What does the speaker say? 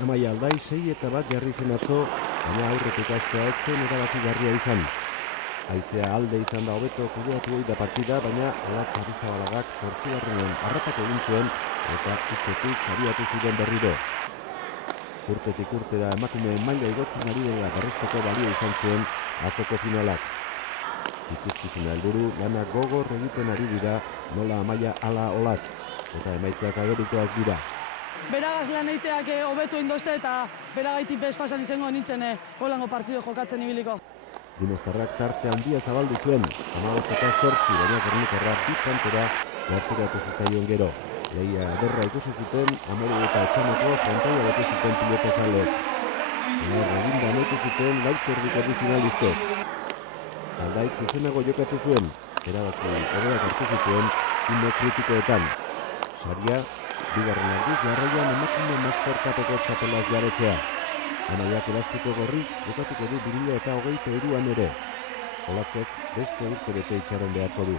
Amaia Aldai 6-1 jarri zen atzo, baina aurretik hastea ez zen erabakigarria izan. Haizea alde izan da hobeto kudeatu ohi da partida, baina Olatz Arrizabalagak 8. arratako egin zuen eta hutsetik abiatu ziren berriro. Urtetik urtera emakumeen maila igotzen ari dela berresteko balio izan zuen atzoko finalak. Ikuskizuna helburu lana gogor egiten ari dira nola Amaia ala Olatz, eta emaitzak agerikoak dira. Beragaz lan eiteak hobetu indozte eta beragaitik bezpasan izango nintzen holango partido jokatzen ibiliko. Dimostarrak tarte handia zabaldu zuen, 15-8, baina Gernikarra bi kantera gerturatu zitzaion gero. Lehia ederra ikusi zuten, Amoru eta Etxaneko frontaia bete zuten pilotazaleek. Gaur eginda amaitu zuten lauterdiko erdi finalistek. Aldaik zuzenago jokatu zuen, erabaki hobeak hartu zituen ino kritikoetan. Saria, bigarren aldiz jarraian emakume maskorkateko txapelaz jaretzea. Amaiak elastiko gorriz jokatuko du 2023an ere. Olatzek beste urte bete itxaron beharko du.